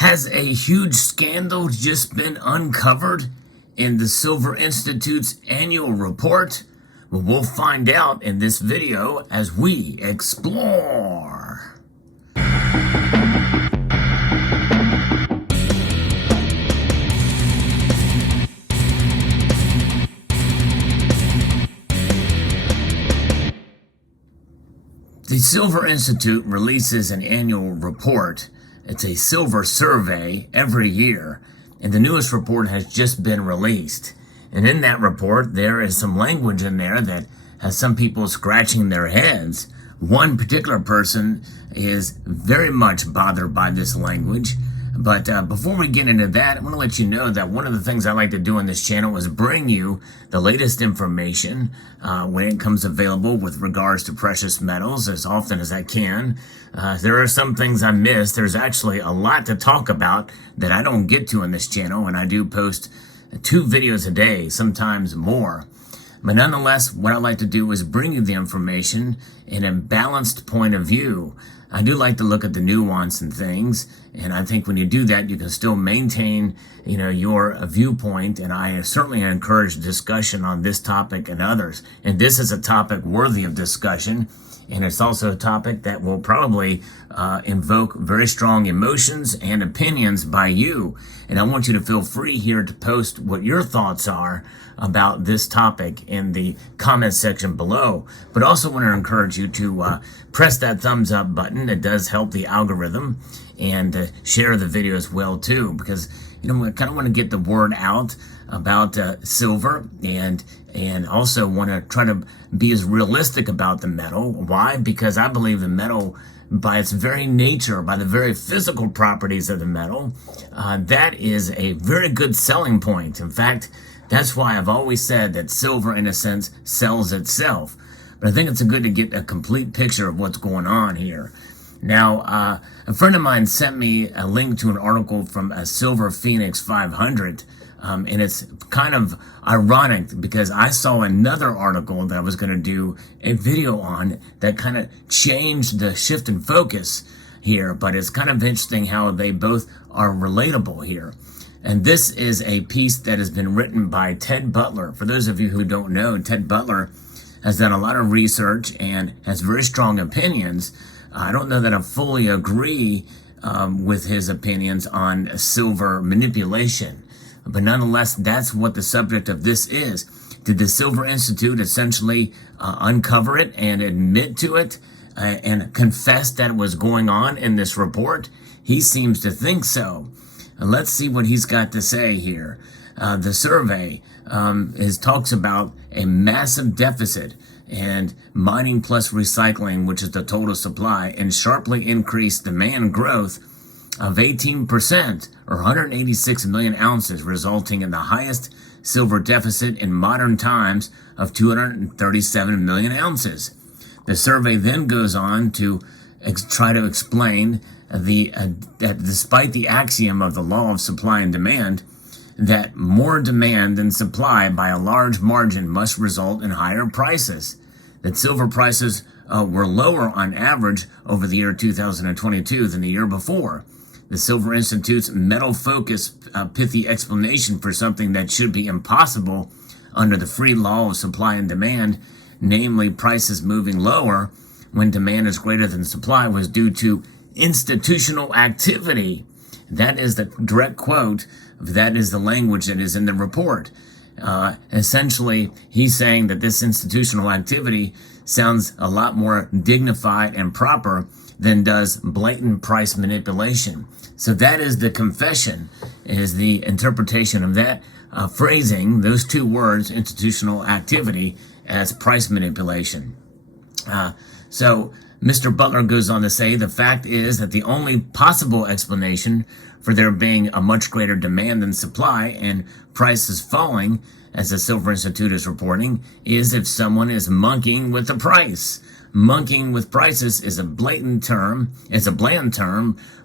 Has a huge scandal just been uncovered in the Silver Institute's annual report? Well, we'll find out in this video as we explore. The Silver Institute releases an annual report. It's a silver survey every year, and the newest report has just been released. And in that report, there is some language in there that has some people scratching their heads. One particular person is very much bothered by this language. But before we get into that, I want to let you know that one of the things I like to do on this channel is bring you the latest information when it comes available with regards to precious metals as often as I can. There are some things I miss. There's actually a lot to talk about that I don't get to on this channel, and I do post 2 videos a day, sometimes more. But nonetheless, what I like to do is bring you the information in a balanced point of view. I do like to look at the nuance in things, and I think when you do that, you can still maintain, your viewpoint, and I certainly encourage discussion on this topic and others. And this is a topic worthy of discussion, and it's also a topic that will probably invoke very strong emotions and opinions by you. And I want you to feel free here to post what your thoughts are about this topic in the comment section below. But also want to encourage you to press that thumbs up button. It does help the algorithm, and share the video as well too, because I kind of want to get the word out about silver, and also want to try to be as realistic about the metal. Why? Because I believe the metal, by its very nature, by the very physical properties of the metal, that is a very good selling point. In fact, that's why I've always said that silver, in a sense, sells itself. But I think it's good to get a complete picture of what's going on here. Now, a friend of mine sent me a link to an article from a Silver Phoenix 500, and it's kind of ironic because I saw another article that I was going to do a video on that kind of changed the shift in focus here, but it's kind of interesting how they both are relatable here. And this is a piece that has been written by Ted Butler. For those of you who don't know, Ted Butler has done a lot of research and has very strong opinions. I don't know that I fully agree with his opinions on silver manipulation, but nonetheless, that's what the subject of this is. Did the Silver Institute essentially uncover it and admit to it and confess that it was going on in this report? He seems to think so. Let's see what he's got to say here. The survey talks about a massive deficit and mining plus recycling, which is the total supply, and sharply increased demand growth of 18%, or 186 million ounces, resulting in the highest silver deficit in modern times of 237 million ounces. The survey then goes on to try to explain that despite the axiom of the law of supply and demand, that more demand than supply by a large margin must result in higher prices. That silver prices were lower on average over the year 2022 than the year before. The Silver Institute's metal-focused pithy explanation for something that should be impossible under the free law of supply and demand, namely prices moving lower when demand is greater than supply, was due to institutional activity. That is the direct quote. That is the language that is in the report. Essentially, he's saying that this institutional activity sounds a lot more dignified and proper than does blatant price manipulation. So that is the confession, is the interpretation of that phrasing, those 2 words, institutional activity, as price manipulation. So Mr. Butler goes on to say, the fact is that the only possible explanation for there being a much greater demand than supply and prices falling, as the Silver Institute is reporting, is if someone is monkeying with the price. Monkeying with prices is a bland term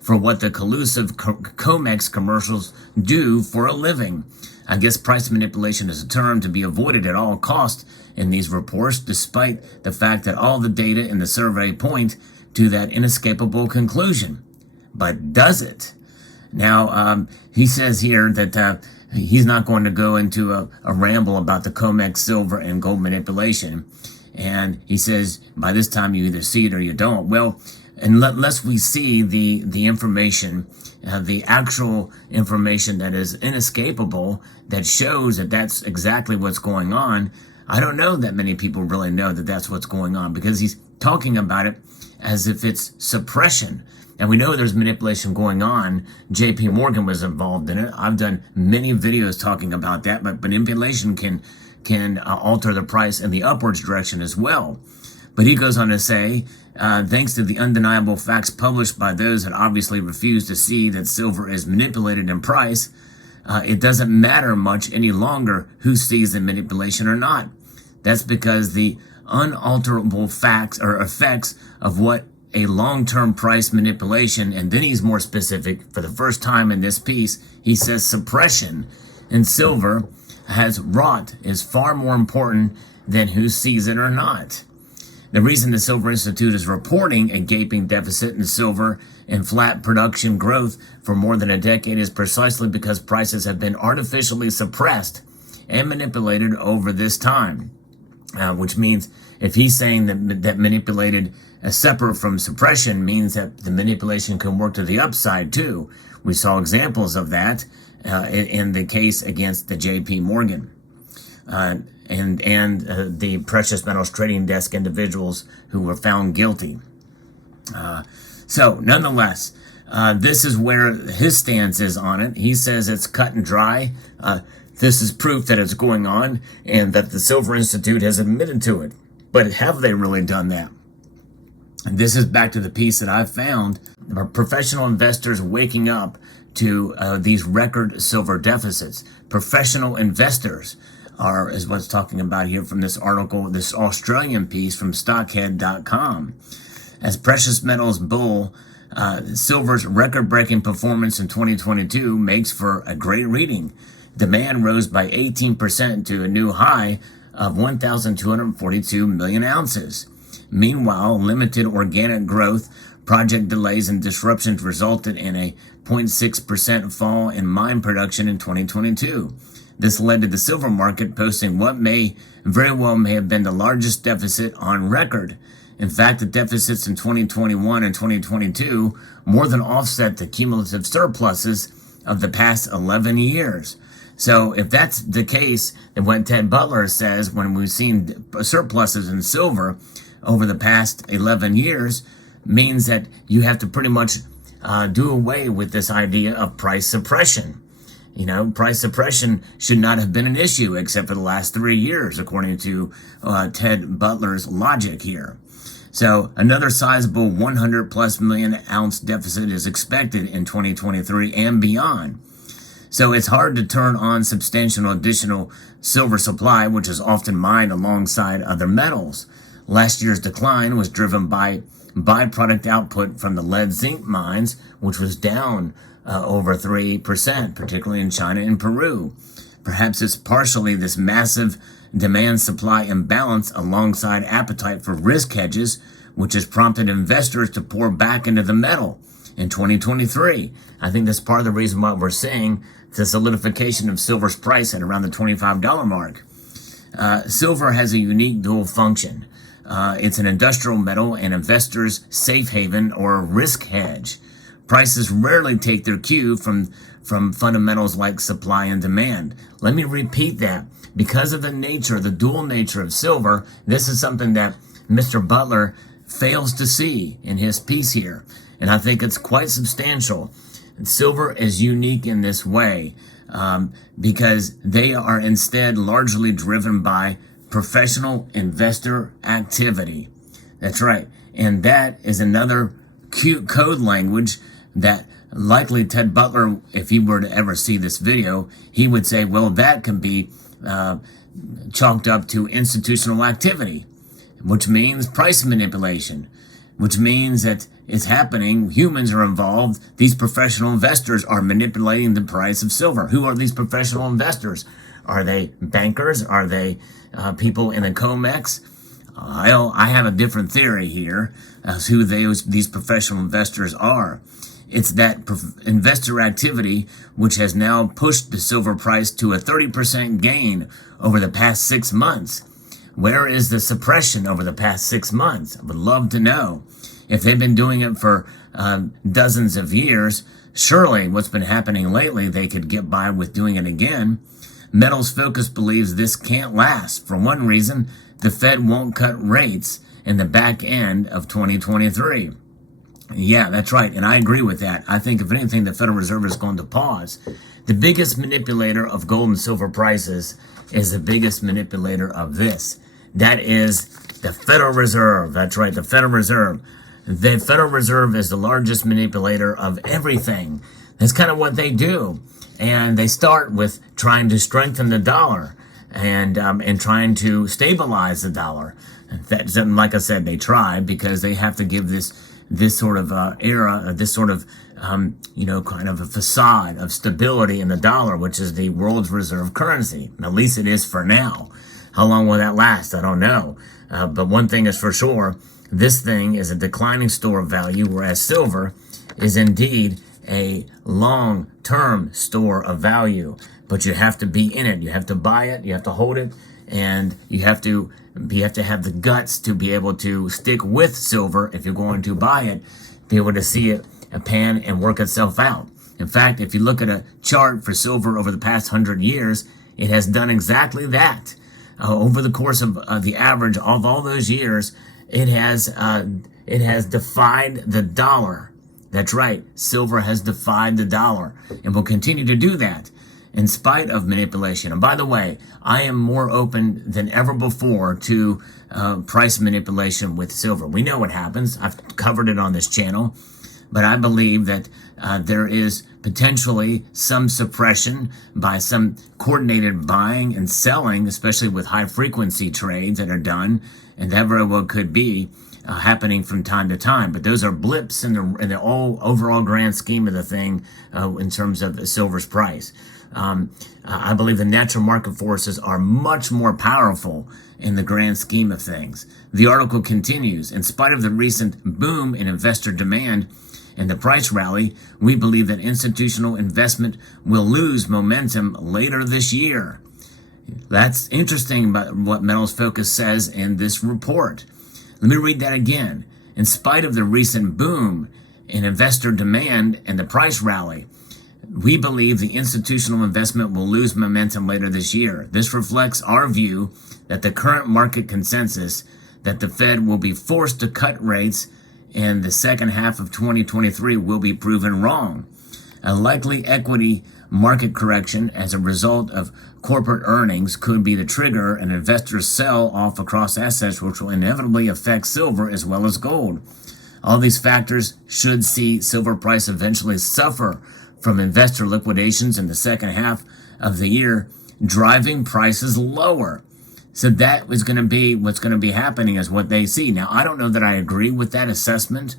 for what the collusive COMEX commercials do for a living. I guess price manipulation is a term to be avoided at all costs in these reports, despite the fact that all the data in the survey point to that inescapable conclusion. But does it? Now, he says here that he's not going to go into a ramble about the COMEX silver and gold manipulation. And he says, by this time, you either see it or you don't. Well, unless we see the information, the actual information that is inescapable, that shows that that's exactly what's going on, I don't know that many people really know that that's what's going on, because he's talking about it as if it's suppression. And we know there's manipulation going on. JP Morgan was involved in it. I've done many videos talking about that, but manipulation can alter the price in the upwards direction as well. But he goes on to say, thanks to the undeniable facts published by those that obviously refuse to see that silver is manipulated in price, it doesn't matter much any longer who sees the manipulation or not. That's because the unalterable facts or effects of what a long-term price manipulation, and then he's more specific for the first time in this piece, he says suppression in silver has wrought is far more important than who sees it or not. The reason the Silver Institute is reporting a gaping deficit in silver and flat production growth for more than a decade is precisely because prices have been artificially suppressed and manipulated over this time. Which means if he's saying that manipulated separate from suppression means that the manipulation can work to the upside too. We saw examples of that in the case against the JP Morgan and the precious metals trading desk individuals who were found guilty. So nonetheless, this is where his stance is on it. He says it's cut and dry. This is proof that it's going on and that the Silver Institute has admitted to it. But have they really done that? And this is back to the piece that I found. Professional investors waking up to these record silver deficits. Professional investors is what's talking about here from this article, this Australian piece from stockhead.com. As precious metals bull, silver's record-breaking performance in 2022 makes for a great reading. Demand rose by 18% to a new high of 1,242 million ounces. Meanwhile, limited organic growth, project delays, and disruptions resulted in a 0.6% fall in mine production in 2022. This led to the silver market posting what may have been the largest deficit on record. In fact, the deficits in 2021 and 2022 more than offset the cumulative surpluses of the past 11 years. So if that's the case, then what Ted Butler says when we've seen surpluses in silver over the past 11 years means that you have to pretty much do away with this idea of price suppression. You know, price suppression should not have been an issue except for the last 3 years, according to Ted Butler's logic here. So another sizable 100 plus million ounce deficit is expected in 2023 and beyond. So it's hard to turn on substantial additional silver supply, which is often mined alongside other metals. Last year's decline was driven by byproduct output from the lead zinc mines, which was down over 3%, particularly in China and Peru. Perhaps it's partially this massive demand-supply imbalance alongside appetite for risk hedges, which has prompted investors to pour back into the metal in 2023. I think that's part of the reason why we're seeing the solidification of silver's price at around the $25 mark. Silver has a unique dual function. It's an industrial metal and investors' safe haven or risk hedge. Prices rarely take their cue from fundamentals like supply and demand. Let me repeat that. Because of the dual nature of silver, this is something that Mr. Butler fails to see in his piece here. And I think it's quite substantial. Silver is unique in this way because they are instead largely driven by professional investor activity. That's right. And that is another cute code language that likely Ted Butler, if he were to ever see this video, he would say, well, that can be chalked up to institutional activity, which means price manipulation, which means that it's happening. Humans are involved. These professional investors are manipulating the price of silver. Who are these professional investors? Are they bankers? Are they people in the COMEX? I have a different theory here as who these professional investors are. It's that investor activity which has now pushed the silver price to a 30% gain over the past 6 months. Where is the suppression over the past 6 months? I would love to know. If they've been doing it for dozens of years, surely what's been happening lately, they could get by with doing it again. Metals Focus believes this can't last. For one reason, the Fed won't cut rates in the back end of 2023. Yeah, that's right, and I agree with that. I think, if anything, the Federal Reserve is going to pause. The biggest manipulator of gold and silver prices is the biggest manipulator of this. That is the Federal Reserve. That's right, the Federal Reserve. The Federal Reserve is the largest manipulator of everything. That's kind of what they do. And they start with trying to strengthen the dollar and trying to stabilize the dollar. That's, like I said, they try because they have to give this sort of era, this sort of, kind of a facade of stability in the dollar, which is the world's reserve currency. At least it is for now. How long will that last? I don't know. But one thing is for sure, this thing is a declining store of value, whereas silver is indeed a long-term store of value. But you have to be in it. You have to buy it. You have to hold it. And you have to have the guts to be able to stick with silver if you're going to buy it, be able to see it pan and work itself out. In fact, if you look at a chart for silver over the past 100 years, it has done exactly that. Over the course of the average of all those years, it has defied the dollar. That's right. Silver has defied the dollar and will continue to do that in spite of manipulation. And by the way, I am more open than ever before to price manipulation with silver. We know what happens. I've covered it on this channel. But I believe that there is potentially some suppression by some coordinated buying and selling, especially with high-frequency trades that are done, and that very well could be happening from time to time. But those are blips in the overall grand scheme of the thing in terms of silver's price. I believe the natural market forces are much more powerful in the grand scheme of things. The article continues, in spite of the recent boom in investor demand and the price rally, we believe that institutional investment will lose momentum later this year. That's interesting about what Metals Focus says in this report. Let me read that again. In spite of the recent boom in investor demand and the price rally, we believe the institutional investment will lose momentum later this year. This reflects our view that the current market consensus that the Fed will be forced to cut rates in the second half of 2023 will be proven wrong. A likely equity market correction as a result of corporate earnings could be the trigger, and investors sell off across assets, which will inevitably affect silver as well as gold. All these factors should see silver price eventually suffer from investor liquidations in the second half of the year, driving prices lower. So that is going to be what's going to be happening, is what they see. Now, I don't know that I agree with that assessment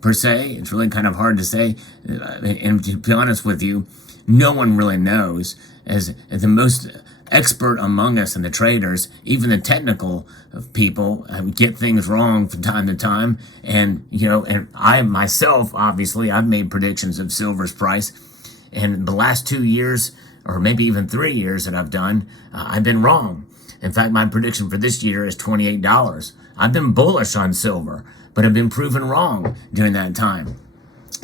per se. It's really kind of hard to say. And to be honest with you, no one really knows. As the most expert among us and the traders, even the technical people, get things wrong from time to time. And, and I myself, obviously, I've made predictions of silver's price. And the last 2 years, or maybe even 3 years that I've done, I've been wrong. In fact, my prediction for this year is $28. I've been bullish on silver, but I've been proven wrong during that time.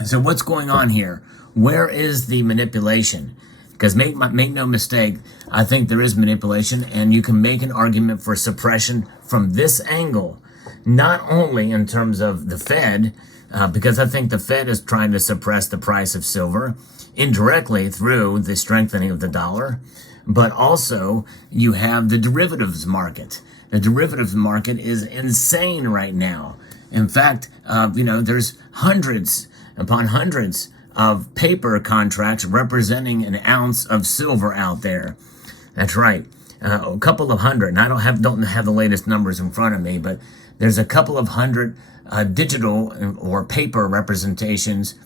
So what's going on here? Where is the manipulation? Because make no mistake, I think there is manipulation, and you can make an argument for suppression from this angle, not only in terms of the Fed, because I think the Fed is trying to suppress the price of silver indirectly through the strengthening of the dollar, but also you have the derivatives market. The derivatives market is insane right now. In fact, there's hundreds upon hundreds of paper contracts representing an ounce of silver out there. That's right, a couple of hundred. And I don't have the latest numbers in front of me, but there's a couple of hundred digital or paper representations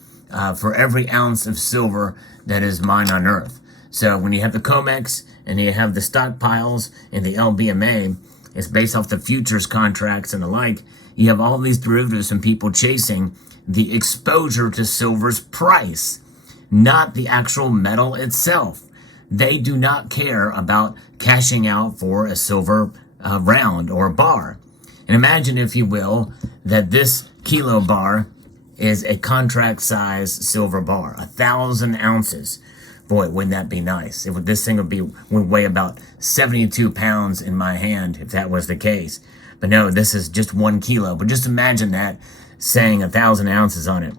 for every ounce of silver that is mined on Earth. So when you have the COMEX and you have the stockpiles and the LBMA, it's based off the futures contracts and the like. You have all these derivatives and people chasing the exposure to silver's price, not the actual metal itself. They do not care about cashing out for a silver round or bar. And imagine, if you will, that this kilo bar is a contract size silver bar, 1,000 ounces. Boy, wouldn't that be nice? This thing would weigh about 72 pounds in my hand if that was the case. But no, this is just 1 kilo. But just imagine that saying 1,000 ounces on it.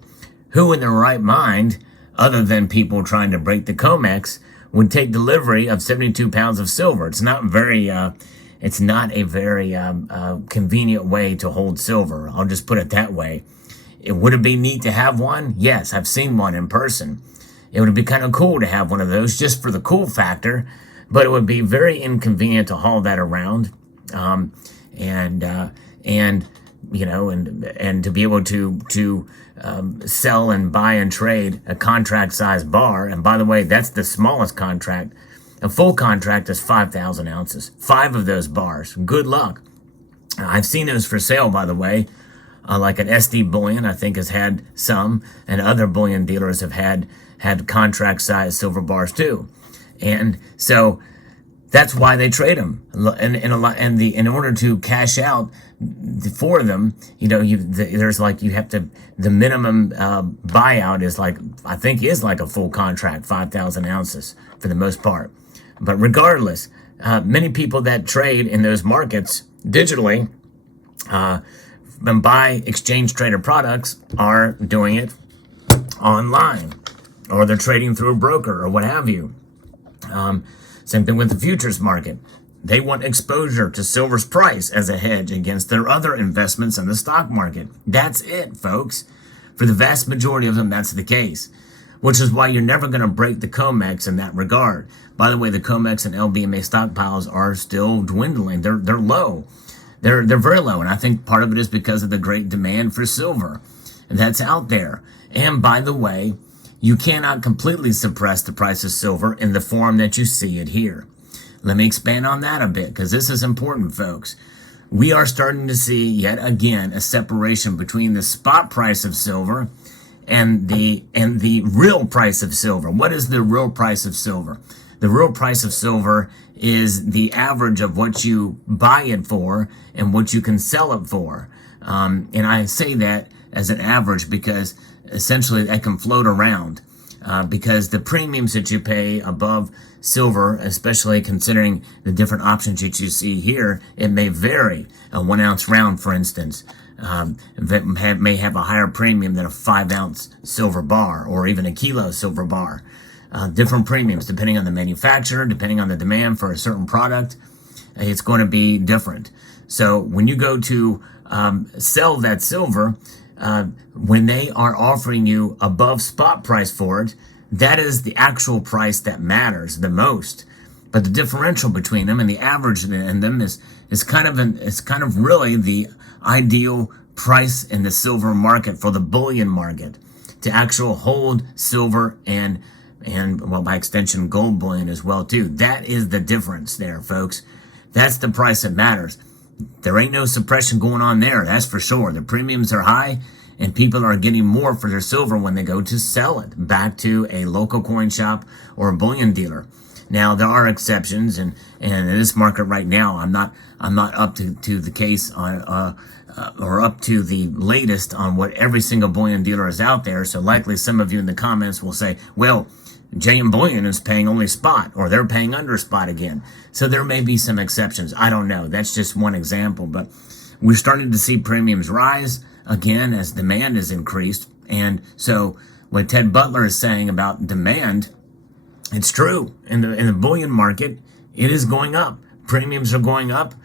Who in their right mind, other than people trying to break the COMEX, would take delivery of 72 pounds of silver? It's not a very convenient way to hold silver. I'll just put it that way. Would it be neat to have one? Yes, I've seen one in person. It would be kind of cool to have one of those just for the cool factor, but it would be very inconvenient to haul that around, and to be able to sell and buy and trade a contract size bar. And by the way, that's the smallest contract. A full contract is 5,000 ounces. 5 of those bars. Good luck. I've seen those for sale, by the way. Like an SD Bullion, I think, has had some, and other bullion dealers have had contract size silver bars too. And so that's why they trade them. In order to cash out for them, the minimum buyout is like a full contract, 5,000 ounces for the most part. But regardless, many people that trade in those markets digitally and buy exchange traded products are doing it online, or they're trading through a broker or what have you. Same thing with the futures market. They want exposure to silver's price as a hedge against their other investments in the stock market. That's it, folks. For the vast majority of them, that's the case, which is why you're never going to break the COMEX in that regard. By the way, the COMEX and LBMA stockpiles are still dwindling. They're low. They're very low, and I think part of it is because of the great demand for silver that's out there. And by the way, you cannot completely suppress the price of silver in the form that you see it here. Let me expand on that a bit, because this is important, folks. We are starting to see, yet again, a separation between the spot price of silver and the real price of silver. What is the real price of silver? The real price of silver is the average of what you buy it for and what you can sell it for. And I say that as an average because essentially that can float around, because the premiums that you pay above silver, especially considering the different options that you see here, it may vary. A 1 ounce round, for instance, may have a higher premium than a 5 ounce silver bar or even a kilo silver bar. Different premiums depending on the manufacturer, depending on the demand for a certain product. It's going to be different. So when you go to sell that silver, when they are offering you above spot price for it, that is the actual price that matters the most. But the differential between them and the average in them is kind of really the ideal price in the silver market for the bullion market, to actual hold silver and well, by extension, gold bullion as well too. That is the difference there, folks. That's the price that matters. There ain't no suppression going on there, that's for sure. The premiums are high, and people are getting more for their silver when they go to sell it back to a local coin shop or a bullion dealer. Now, there are exceptions, and in this market right now, I'm not up to the case on or up to the latest on what every single bullion dealer is out there. So likely some of you in the comments will say, well, JM Bullion is paying only spot, or they're paying under spot again. So there may be some exceptions. I don't know. That's just one example. But we're starting to see premiums rise again as demand is increased. And so what Ted Butler is saying about demand, it's true. In the bullion market, it is going up. Premiums are going up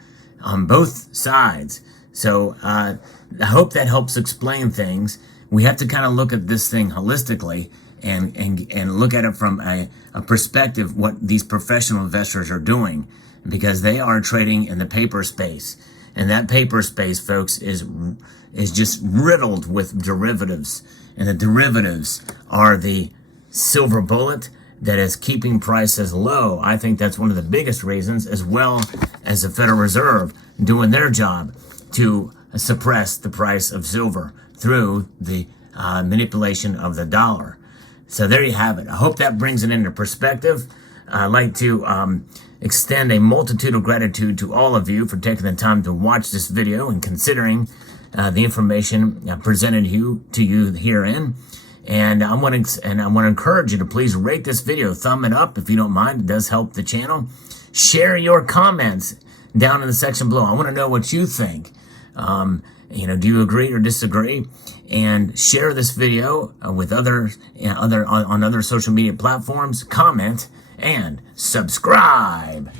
on both sides. So I hope that helps explain things. We have to kind of look at this thing holistically and look at it from a perspective what these professional investors are doing, because they are trading in the paper space. And that paper space, folks, is just riddled with derivatives. And the derivatives are the silver bullet that is keeping prices low. I think that's one of the biggest reasons, as well as the Federal Reserve doing their job to suppress the price of silver through the manipulation of the dollar. So there you have it. I hope that brings it into perspective. I'd like to extend a multitude of gratitude to all of you for taking the time to watch this video and considering the information presented to you herein. And I want to encourage you to please rate this video, thumb it up if you don't mind. It does help the channel. Share your comments down in the section below. I want to know what you think. Do you agree or disagree? And share this video with others on other social media platforms. Comment and subscribe.